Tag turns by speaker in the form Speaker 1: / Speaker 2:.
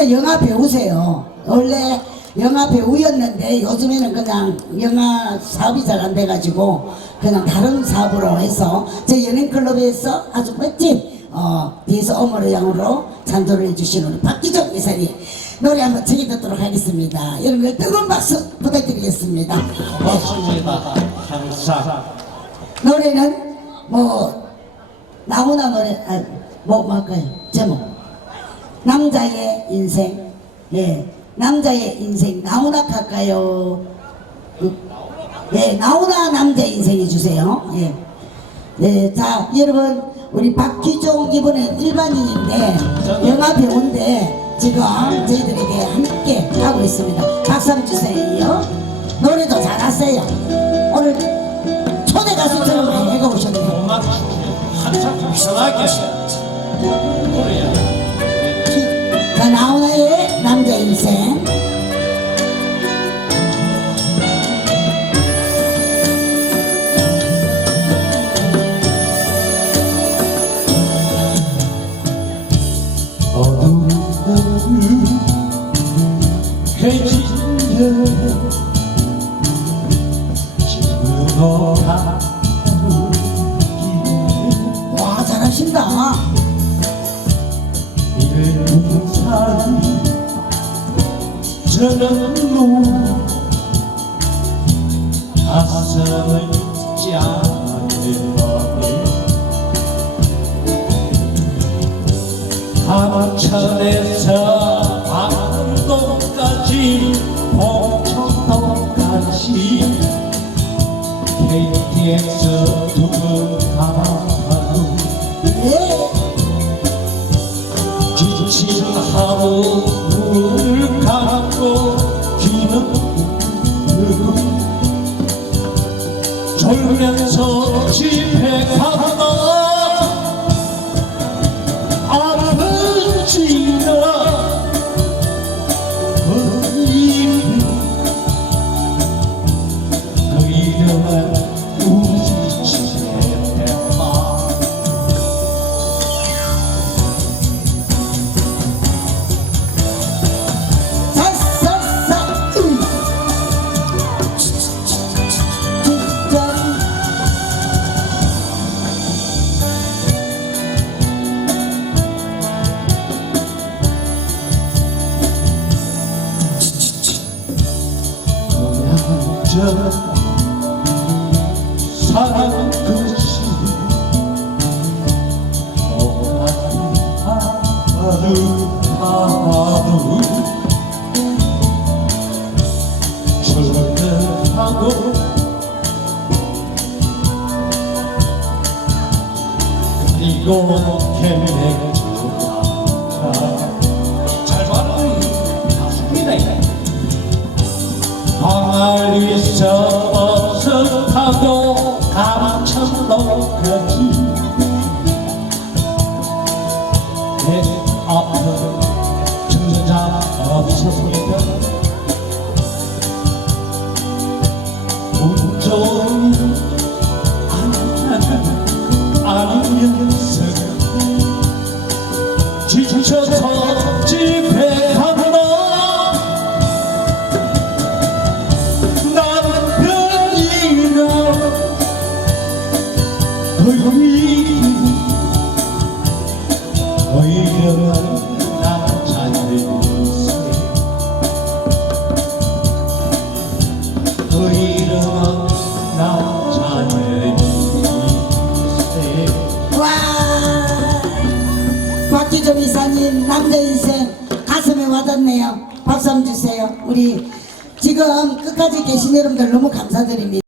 Speaker 1: 이분은 영화 배우세요. 원래 영화 배우였는데 요즘에는 그냥 영화 사업이 잘 안 돼가지고 그냥 다른 사업으로 해서 제 연예클럽에서 아주 멋진 어, 뒤에서 어머니 양으로 찬조를 해주시는 우리 박기정 이사님 노래 한번 즐겨 듣도록 하겠습니다. 여러분들 뜨거운 박수 부탁드리겠습니다. 네.
Speaker 2: 고맙습니다. 항상
Speaker 1: 노래는 뭐 나훈아 노래 아, 뭐 뭐 할까요 제목 남자의 인생. 예 남자의 인생. 할까요? 그, 예 나훈아 남자의 인생 해주세요. 예. 네, 자 여러분 우리 박기종 이번에 일반인인데 영화 배우인데 지금 저희들에게 함께 하고 있습니다. 박수 한번 주세요. 노래도 잘하세요. 오늘 초대 가수처럼 해가 오셨네요.
Speaker 2: 항상 편하게 그래야
Speaker 1: 자, 나훈아의 남자 인생.
Speaker 2: 어두운
Speaker 1: 와, 잘하신다.
Speaker 2: ተለሉ አሰበኝ። 졸면서 집 이 하루 하루 절대하고 그리고 캠핑 감천도까지 내 앞은 정류장 없었습니다 운 좋은 아니면 아니면 오히려 남자들세 오히려 남자들세
Speaker 1: 와. 박기종 이사님 남자 인생 가슴에 와닿네요. 박수 한번 주세요. 우리 지금 끝까지 계신 여러분들 너무 감사드립니다.